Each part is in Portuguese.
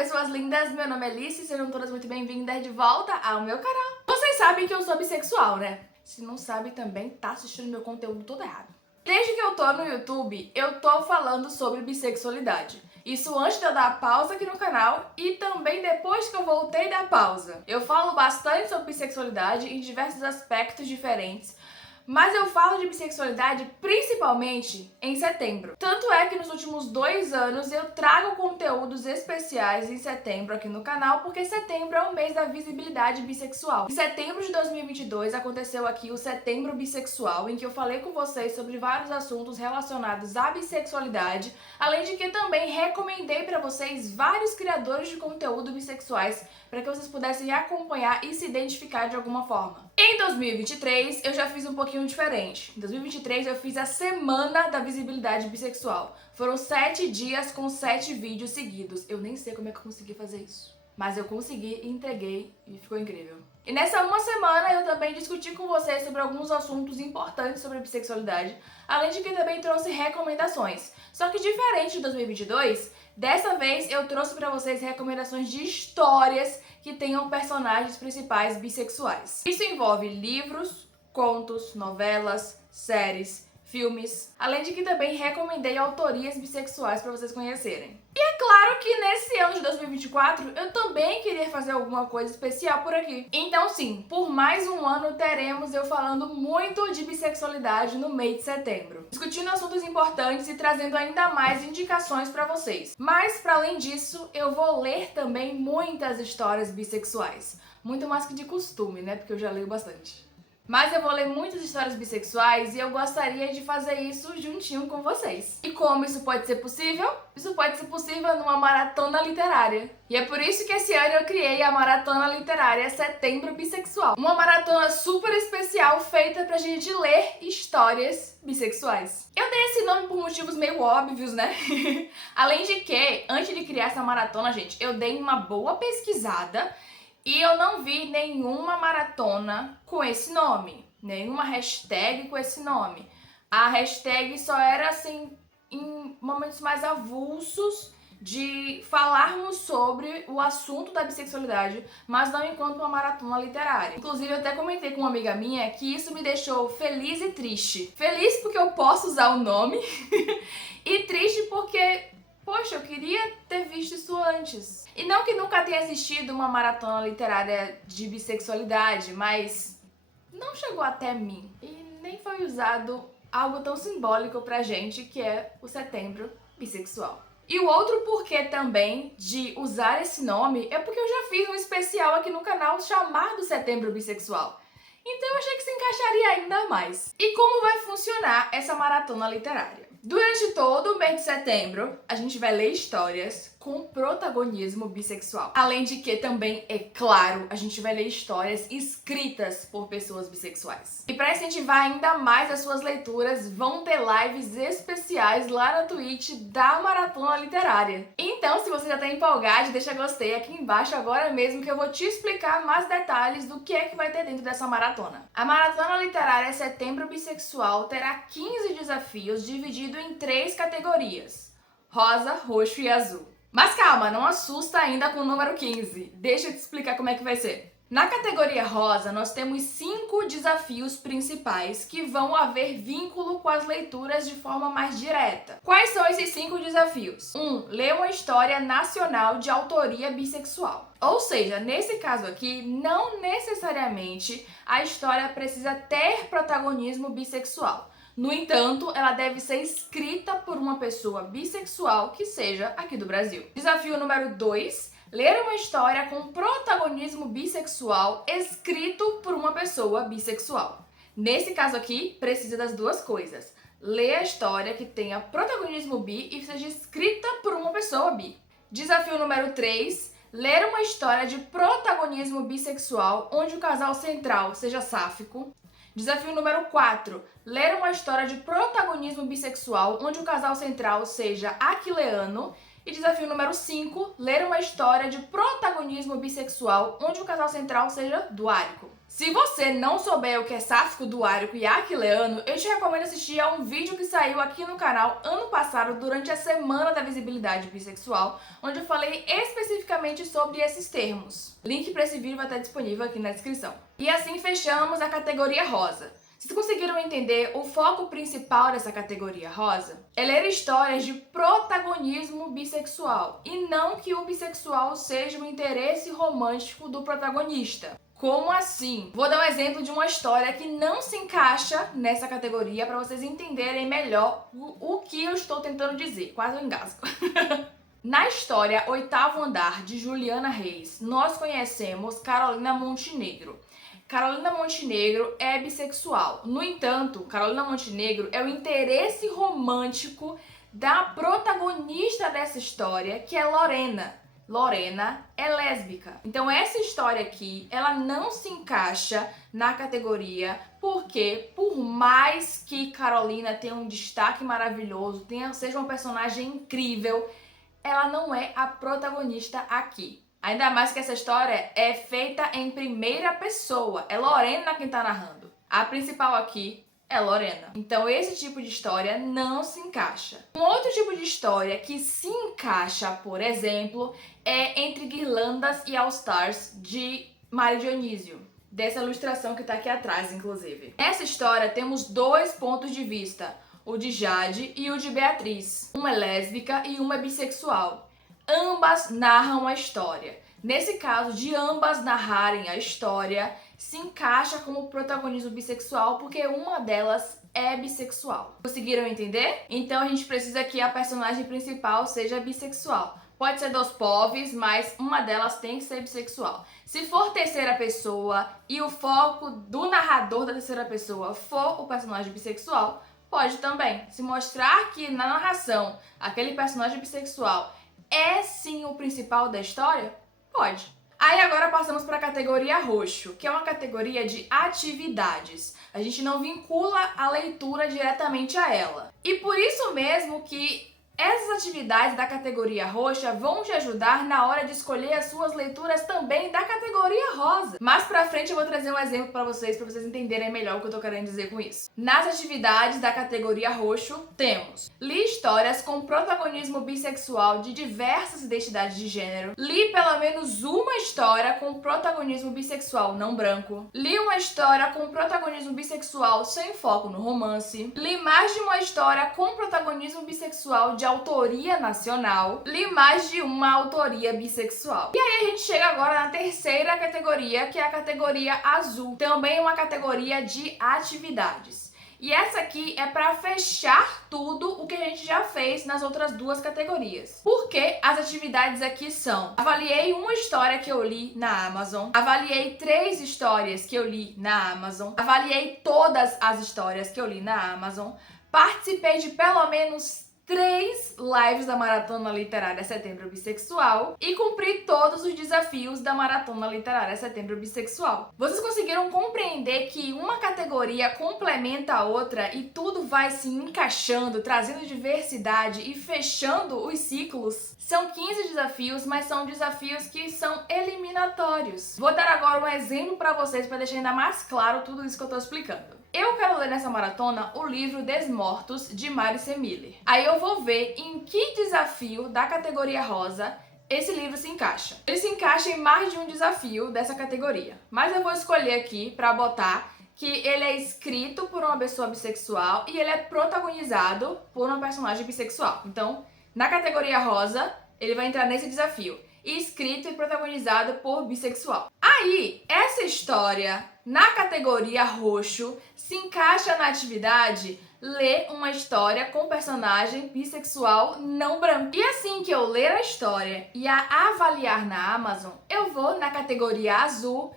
pessoas lindas, meu nome é Alice, sejam todas muito bem-vindas de volta ao meu canal. Vocês sabem que eu sou bissexual, né? Se não sabe também, tá assistindo meu conteúdo todo errado. Desde que eu tô no YouTube, eu tô falando sobre bissexualidade. Isso antes de eu dar a pausa aqui no canal e também depois que eu voltei da pausa. Eu falo bastante sobre bissexualidade em diversos aspectos diferentes, mas eu falo de bissexualidade principalmente em setembro. Tanto é que nos últimos 2 anos eu trago conteúdos especiais em setembro aqui no canal, porque setembro é o mês da visibilidade bissexual. Em setembro de 2022 aconteceu aqui o Setembro Bissexual, em que eu falei com vocês sobre vários assuntos relacionados à bissexualidade, além de que também recomendei para vocês vários criadores de conteúdo bissexuais para que vocês pudessem acompanhar e se identificar de alguma forma. Em 2023 eu já fiz um pouquinho diferente. Em 2023 eu fiz a Semana da Visibilidade Bissexual. Foram 7 dias com 7 vídeos seguidos. Eu nem sei como é que eu consegui fazer isso, mas eu consegui, entreguei e ficou incrível. E nessa uma semana eu também discuti com vocês sobre alguns assuntos importantes sobre bissexualidade, além de que também trouxe recomendações. Só que diferente de 2022, dessa vez eu trouxe pra vocês recomendações de histórias que tenham personagens principais bissexuais. Isso envolve livros, contos, novelas, séries, filmes, além de que também recomendei autorias bissexuais para vocês conhecerem. E é claro que nesse ano de 2024 eu também queria fazer alguma coisa especial por aqui. Então sim, por mais um ano teremos eu falando muito de bissexualidade no mês de setembro, discutindo assuntos importantes e trazendo ainda mais indicações para vocês. Mas para além disso, eu vou ler também muitas histórias bissexuais, muito mais que de costume, né? Porque eu já leio bastante. Mas eu vou ler muitas histórias bissexuais e eu gostaria de fazer isso juntinho com vocês. E como isso pode ser possível? Isso pode ser possível numa maratona literária. E é por isso que esse ano eu criei a Maratona Literária Setembro Bissexual. Uma maratona super especial feita pra gente ler histórias bissexuais. Eu dei esse nome por motivos meio óbvios, né? Além de que, antes de criar essa maratona, gente, eu dei uma boa pesquisada e eu não vi nenhuma maratona com esse nome, nenhuma hashtag com esse nome. A hashtag só era assim, em momentos mais avulsos de falarmos sobre o assunto da bissexualidade, mas não enquanto uma maratona literária. Inclusive, eu até comentei com uma amiga minha que isso me deixou feliz e triste. Feliz porque eu posso usar o nome e triste porque, poxa, eu queria ter visto isso antes. E não que nunca tenha assistido uma maratona literária de bissexualidade, mas não chegou até mim. E nem foi usado algo tão simbólico pra gente, que é o Setembro Bissexual. E o outro porquê também de usar esse nome é porque eu já fiz um especial aqui no canal chamado Setembro Bissexual. Então eu achei que se encaixaria ainda mais. E como vai funcionar essa maratona literária? Durante todo o mês de setembro, a gente vai ler histórias com protagonismo bissexual. Além de que também, é claro, a gente vai ler histórias escritas por pessoas bissexuais. E para incentivar ainda mais as suas leituras, vão ter lives especiais lá na Twitch da Maratona Literária. Então, se você já tá empolgado, deixa gostei aqui embaixo agora mesmo que eu vou te explicar mais detalhes do que é que vai ter dentro dessa maratona. A Maratona Literária Setembro Bissexual terá 15 desafios divididos em 3 categorias: rosa, roxo e azul. Mas calma, não assusta ainda com o número 15. Deixa eu te explicar como é que vai ser. Na categoria rosa, nós temos 5 desafios principais que vão haver vínculo com as leituras de forma mais direta. Quais são esses 5 desafios? 1. Ler uma história nacional de autoria bissexual. Ou seja, nesse caso aqui, não necessariamente a história precisa ter protagonismo bissexual. No entanto, ela deve ser escrita por uma pessoa bissexual que seja aqui do Brasil. Desafio número 2. Ler uma história com protagonismo bissexual escrito por uma pessoa bissexual. Nesse caso aqui, precisa das duas coisas. Ler a história que tenha protagonismo bi e seja escrita por uma pessoa bi. Desafio número 3. Ler uma história de protagonismo bissexual onde o casal central seja sáfico. Desafio número 4. Ler uma história de protagonismo bissexual onde o casal central seja aquileano. E desafio número 5, ler uma história de protagonismo bissexual onde o casal central seja duárico. Se você não souber o que é sáfico, duárico e aquileano, eu te recomendo assistir a um vídeo que saiu aqui no canal ano passado durante a Semana da Visibilidade Bissexual, onde eu falei especificamente sobre esses termos. Link para esse vídeo vai estar disponível aqui na descrição. E assim fechamos a categoria rosa. Vocês conseguiram entender o foco principal dessa categoria rosa? É ler histórias de protagonismo bissexual e não que o bissexual seja o interesse romântico do protagonista. Como assim? Vou dar um exemplo de uma história que não se encaixa nessa categoria para vocês entenderem melhor o que eu estou tentando dizer. Quase eu engasgo. Na história Oitavo Andar, de Juliana Reis, nós conhecemos Carolina Montenegro. Carolina Montenegro é bissexual. No entanto, Carolina Montenegro é o interesse romântico da protagonista dessa história, que é Lorena. Lorena é lésbica. Então essa história aqui, ela não se encaixa na categoria porque, por mais que Carolina tenha um destaque maravilhoso, seja uma personagem incrível, ela não é a protagonista aqui. Ainda mais que essa história é feita em primeira pessoa. É Lorena quem tá narrando. A principal aqui é Lorena. Então esse tipo de história não se encaixa. Um outro tipo de história que se encaixa, por exemplo, é Entre Guirlandas e All Stars, de Mari Dionísio. Dessa ilustração que tá aqui atrás, inclusive. Nessa história temos dois pontos de vista. O de Jade e o de Beatriz. Uma é lésbica e uma é bissexual. Ambas narram a história. Nesse caso, de ambas narrarem a história, se encaixa como protagonismo bissexual porque uma delas é bissexual. Conseguiram entender? Então a gente precisa que a personagem principal seja bissexual. Pode ser dos povos, mas uma delas tem que ser bissexual. Se for terceira pessoa e o foco do narrador da terceira pessoa for o personagem bissexual, pode também. Se mostrar que na narração aquele personagem bissexual é sim o principal da história? Pode. Aí agora passamos para a categoria roxo, que é uma categoria de atividades. A gente não vincula a leitura diretamente a ela. E por isso mesmo que essas atividades da categoria roxa vão te ajudar na hora de escolher as suas leituras também da categoria rosa. Mais pra frente eu vou trazer um exemplo pra vocês entenderem melhor o que eu tô querendo dizer com isso. Nas atividades da categoria roxo, temos: li histórias com protagonismo bissexual de diversas identidades de gênero, li pelo menos uma história com protagonismo bissexual não branco, li uma história com protagonismo bissexual sem foco no romance, li mais de uma história com protagonismo bissexual de autoria nacional, li mais de uma autoria bissexual. E aí a gente chega agora na terceira categoria, que é a categoria azul, também uma categoria de atividades. E essa aqui é para fechar tudo o que a gente já fez nas outras duas categorias. Porque as atividades aqui são: avaliei uma história que eu li na Amazon, avaliei 3 histórias que eu li na Amazon, avaliei todas as histórias que eu li na Amazon, participei de pelo menos 3 lives da Maratona Literária Setembro Bissexual e cumpri todos os desafios da Maratona Literária Setembro Bissexual. Vocês conseguiram compreender que uma categoria complementa a outra e tudo vai se encaixando, trazendo diversidade e fechando os ciclos? São 15 desafios, mas são desafios que são eliminatórios. Vou dar agora um exemplo para vocês para deixar ainda mais claro tudo isso que eu tô explicando. Eu quero ler nessa maratona o livro Desmortos, de Mari C. Miller. Aí eu vou ver em que desafio da categoria rosa esse livro se encaixa. Ele se encaixa em mais de um desafio dessa categoria, mas eu vou escolher aqui para botar que ele é escrito por uma pessoa bissexual e ele é protagonizado por uma personagem bissexual. Então, na categoria rosa, ele vai entrar nesse desafio: escrito e protagonizado por bissexual. Aí, essa história na categoria roxo se encaixa na atividade ler uma história com personagem bissexual não branco. E assim que eu ler a história e a avaliar na Amazon, eu vou na categoria azul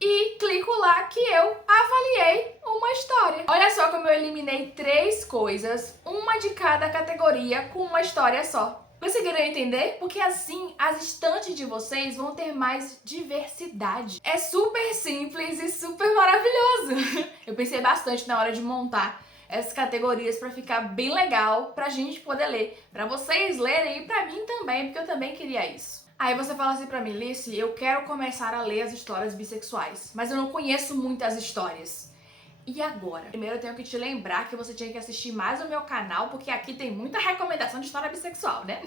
e clico lá que eu avaliei uma história. Olha só como eu eliminei 3 coisas, uma de cada categoria, com uma história só. Conseguiram entender? Porque assim as estantes de vocês vão ter mais diversidade. É super simples e super maravilhoso. Eu pensei bastante na hora de montar essas categorias pra ficar bem legal pra gente poder ler, pra vocês lerem e pra mim também, porque eu também queria isso. Aí você fala assim pra mim, Lice, eu quero começar a ler as histórias bissexuais, mas eu não conheço muitas histórias. E agora? Primeiro eu tenho que te lembrar que você tinha que assistir mais o meu canal, porque aqui tem muita recomendação de história bissexual, né?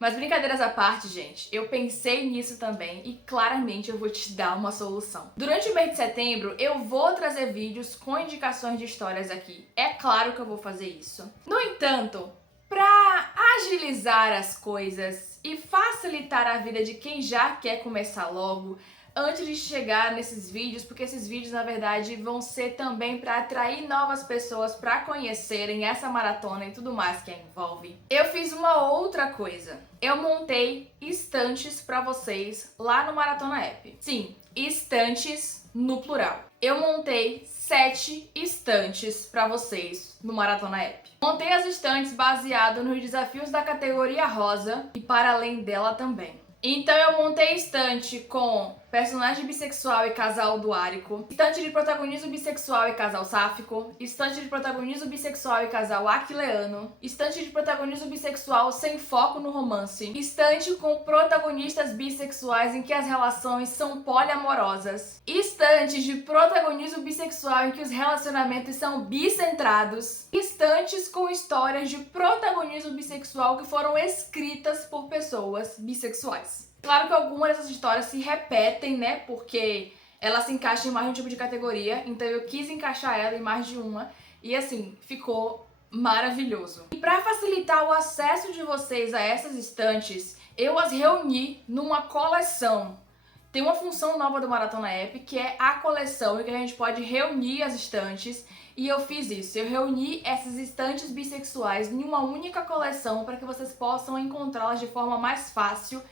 Mas brincadeiras à parte, gente, eu pensei nisso também e claramente eu vou te dar uma solução. Durante o mês de setembro, eu vou trazer vídeos com indicações de histórias aqui. É claro que eu vou fazer isso. No entanto, para agilizar as coisas e facilitar a vida de quem já quer começar logo, antes de chegar nesses vídeos, porque esses vídeos na verdade vão ser também para atrair novas pessoas para conhecerem essa maratona e tudo mais que a envolve. Eu fiz uma outra coisa. Eu montei estantes para vocês lá no Maratona App. Sim, estantes no plural. Eu montei 7 estantes para vocês no Maratona App. Montei as estantes baseado nos desafios da categoria rosa e para além dela também. Então eu montei estante com personagem bissexual e casal duárico, estante de protagonismo bissexual e casal sáfico, estante de protagonismo bissexual e casal aquileano, estante de protagonismo bissexual sem foco no romance, estante com protagonistas bissexuais em que as relações são poliamorosas, estante de protagonismo bissexual em que os relacionamentos são bicentrados, estantes com histórias de protagonismo bissexual que foram escritas por pessoas bissexuais. Claro que algumas dessas histórias se repetem, né? Porque ela se encaixa em mais de um tipo de categoria. Então eu quis encaixar ela em mais de uma. E assim, ficou maravilhoso. E para facilitar o acesso de vocês a essas estantes, eu as reuni numa coleção. Tem uma função nova do Maratona App que é a coleção, em que a gente pode reunir as estantes. E eu fiz isso, eu reuni essas estantes bissexuais em uma única coleção para que vocês possam encontrá-las de forma mais fácil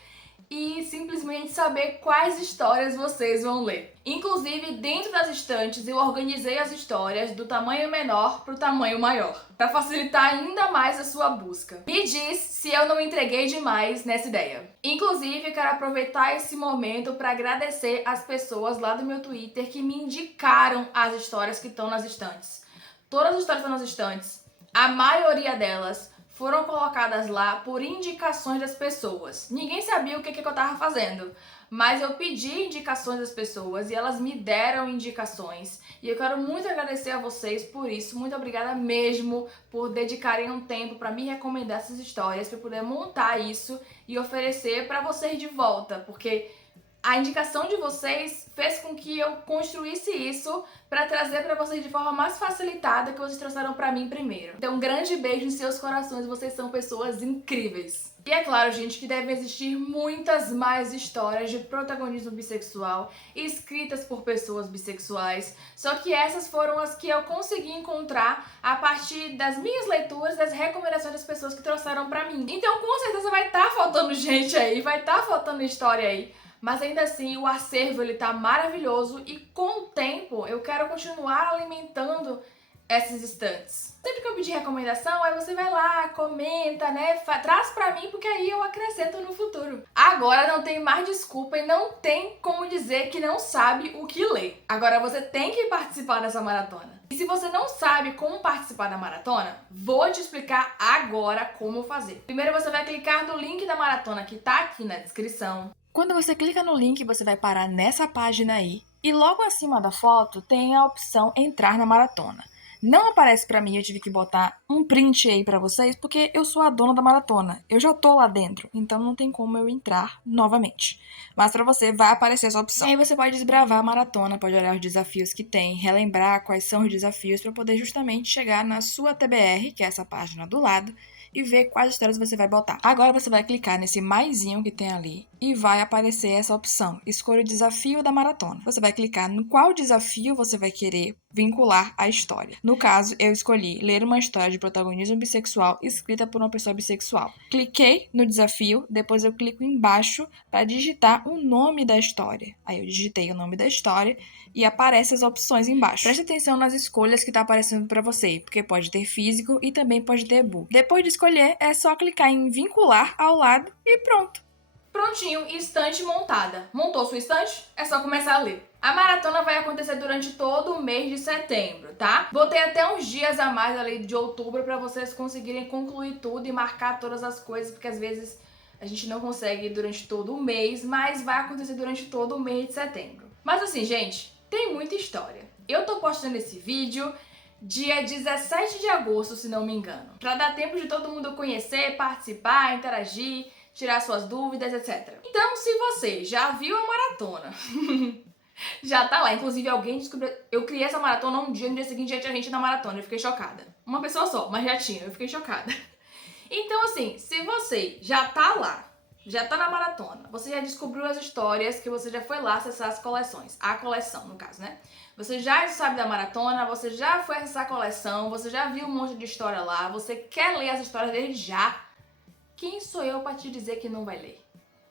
e simplesmente saber quais histórias vocês vão ler. Inclusive, dentro das estantes, eu organizei as histórias do tamanho menor para o tamanho maior, para facilitar ainda mais a sua busca. Me diz se eu não entreguei demais nessa ideia. Inclusive, quero aproveitar esse momento para agradecer as pessoas lá do meu Twitter que me indicaram as histórias que estão nas estantes. Todas as histórias estão nas estantes, a maioria delas foram colocadas lá por indicações das pessoas. Ninguém sabia o que eu tava fazendo, mas eu pedi indicações das pessoas e elas me deram indicações. E eu quero muito agradecer a vocês por isso. Muito obrigada mesmo por dedicarem um tempo para me recomendar essas histórias, para poder montar isso e oferecer para vocês de volta, porque a indicação de vocês fez com que eu construísse isso para trazer para vocês de forma mais facilitada que vocês trouxeram para mim primeiro. Então, um grande beijo em seus corações, vocês são pessoas incríveis. E é claro, gente, que devem existir muitas mais histórias de protagonismo bissexual escritas por pessoas bissexuais, só que essas foram as que eu consegui encontrar a partir das minhas leituras, das recomendações das pessoas que trouxeram para mim. Então, com certeza vai estar faltando gente aí, vai estar faltando história aí. Mas ainda assim, o acervo ele tá maravilhoso e com o tempo eu quero continuar alimentando essas estantes. Sempre que eu pedir recomendação, aí você vai lá, comenta, né? Traz pra mim, porque aí eu acrescento no futuro. Agora não tem mais desculpa e não tem como dizer que não sabe o que ler. Agora você tem que participar dessa maratona. E se você não sabe como participar da maratona, vou te explicar agora como fazer. Primeiro você vai clicar no link da maratona que tá aqui na descrição. Quando você clica no link, você vai parar nessa página aí e logo acima da foto tem a opção entrar na maratona. Não aparece pra mim, eu tive que botar um print aí pra vocês, porque eu sou a dona da maratona. Eu já tô lá dentro, então não tem como eu entrar novamente. Mas pra você vai aparecer essa opção. E aí você pode desbravar a maratona, pode olhar os desafios que tem, relembrar quais são os desafios pra poder justamente chegar na sua TBR, que é essa página do lado, e ver quais histórias você vai botar. Agora você vai clicar nesse maisinho que tem ali e vai aparecer essa opção. Escolha o desafio da maratona. Você vai clicar no qual desafio você vai querer vincular a história. No caso, eu escolhi ler uma história de protagonismo bissexual escrita por uma pessoa bissexual. Cliquei no desafio, depois eu clico embaixo para digitar o nome da história. Aí eu digitei o nome da história e aparecem as opções embaixo. Preste atenção nas escolhas que está aparecendo para você, porque pode ter físico e também pode ter e-book. Depois de escolher, é só clicar em vincular ao lado e pronto. Prontinho, estante montada. Montou sua estante? É só começar a ler. A maratona vai acontecer durante todo o mês de setembro, tá? Botei até uns dias a mais ali de outubro pra vocês conseguirem concluir tudo e marcar todas as coisas, porque às vezes a gente não consegue durante todo o mês, mas vai acontecer durante todo o mês de setembro. Mas assim, gente, tem muita história. Eu tô postando esse vídeo dia 17 de agosto, se não me engano, pra dar tempo de todo mundo conhecer, participar, interagir, tirar suas dúvidas, etc. Então, se você já viu a maratona, já tá lá, inclusive alguém descobriu... Eu criei essa maratona um dia, no dia seguinte já tinha gente na maratona, eu fiquei chocada. Uma pessoa só, mas já tinha, eu fiquei chocada. Então, assim, se você já tá lá, já tá na maratona, você já descobriu as histórias, que você já foi lá acessar as coleções, a coleção, no caso, né? Você já sabe da maratona, você já foi acessar a coleção, você já viu um monte de história lá, você quer ler as histórias dele já. Quem sou eu pra te dizer que não vai ler?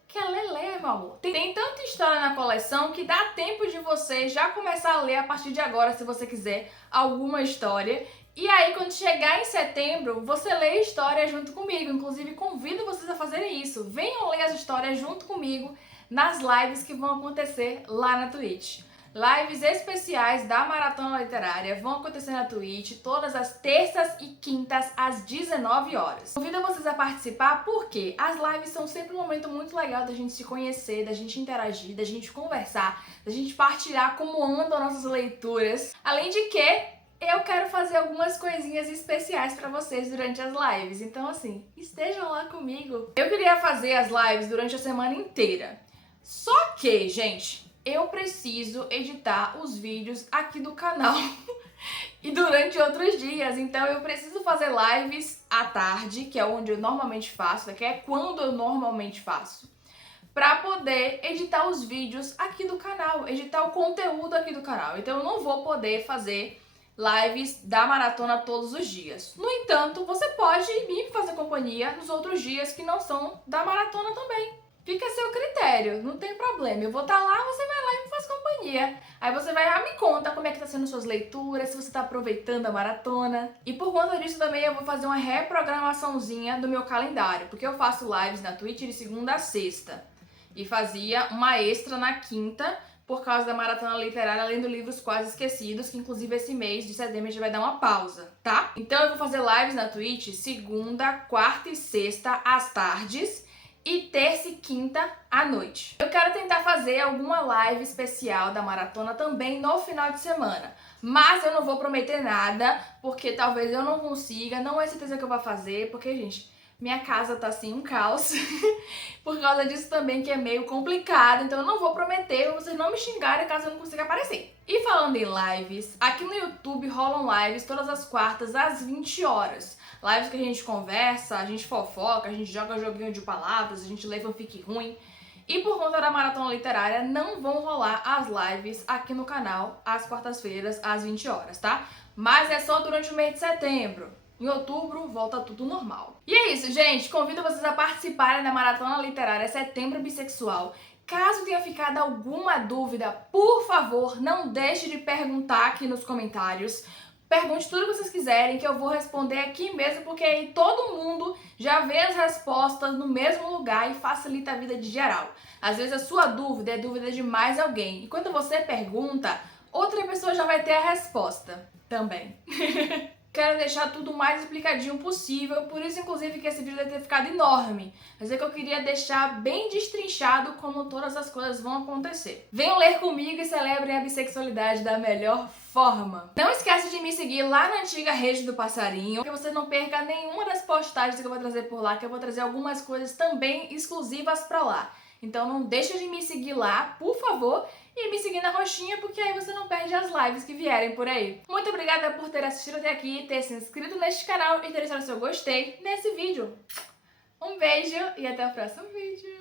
Quer ler, lê, meu amor. Tem tanta história na coleção que dá tempo de você já começar a ler a partir de agora, se você quiser, alguma história. E aí, quando chegar em setembro, você lê a história junto comigo. Inclusive, convido vocês a fazerem isso. Venham ler as histórias junto comigo nas lives que vão acontecer lá na Twitch. Lives especiais da Maratona Literária vão acontecer na Twitch todas as terças e quintas às 19 horas. Convido vocês a participar porque as lives são sempre um momento muito legal da gente se conhecer, da gente interagir, da gente conversar, da gente partilhar como andam nossas leituras. Além de que eu quero fazer algumas coisinhas especiais pra vocês durante as lives. Então, assim, estejam lá comigo. Eu queria fazer as lives durante a semana inteira. Só que, gente, eu preciso editar os vídeos aqui do canal e durante outros dias. Então eu preciso fazer lives à tarde, que é onde eu normalmente faço, que é quando eu normalmente faço, pra poder editar os vídeos aqui do canal, editar o conteúdo aqui do canal. Então eu não vou poder fazer lives da maratona todos os dias. No entanto, você pode me fazer companhia nos outros dias que não são da maratona também. Fica a seu critério, não tem problema. Eu vou estar lá, você vai lá e me faz companhia. Aí você vai lá e me conta como é que tá sendo suas leituras, se você tá aproveitando a maratona. E por conta disso também eu vou fazer uma reprogramaçãozinha do meu calendário, porque eu faço lives na Twitch de segunda a sexta. E fazia uma extra na quinta, por causa da maratona literária, lendo livros quase esquecidos, que inclusive esse mês de setembro a gente vai dar uma pausa, tá? Então eu vou fazer lives na Twitch segunda, quarta e sexta às tardes, e terça e quinta à noite. Eu quero tentar fazer alguma live especial da maratona também no final de semana, mas eu não vou prometer nada, porque talvez eu não consiga, não é certeza que eu vou fazer, porque, gente, minha casa tá assim um caos, por causa disso também que é meio complicado, então eu não vou prometer, vocês não me xingarem caso eu não consiga aparecer. E falando em lives, aqui no YouTube rolam lives todas as quartas às 20 horas. Lives que a gente conversa, a gente fofoca, a gente joga joguinho de palavras, a gente lê fanfic ruim. E por conta da maratona literária, não vão rolar as lives aqui no canal às quartas-feiras, às 20 horas, tá? Mas é só durante o mês de setembro. Em outubro, volta tudo normal. E é isso, gente. Convido vocês a participarem da maratona literária Setembro Bissexual. Caso tenha ficado alguma dúvida, por favor, não deixe de perguntar aqui nos comentários. Pergunte tudo que vocês quiserem, que eu vou responder aqui mesmo, porque aí todo mundo já vê as respostas no mesmo lugar e facilita a vida de geral. Às vezes a sua dúvida é dúvida de mais alguém, e quando você pergunta, outra pessoa já vai ter a resposta também. Quero deixar tudo o mais explicadinho possível, por isso inclusive que esse vídeo deve ter ficado enorme. Mas é que eu queria deixar bem destrinchado como todas as coisas vão acontecer. Venham ler comigo e celebrem a bissexualidade da melhor forma. Não esquece de me seguir lá na antiga rede do passarinho, que você não perca nenhuma das postagens que eu vou trazer por lá, que eu vou trazer algumas coisas também exclusivas pra lá. Então não deixa de me seguir lá, por favor, e me seguir na roxinha, porque aí você não perde as lives que vierem por aí. Muito obrigada por ter assistido até aqui, ter se inscrito neste canal e ter deixado seu gostei nesse vídeo. Um beijo e até o próximo vídeo.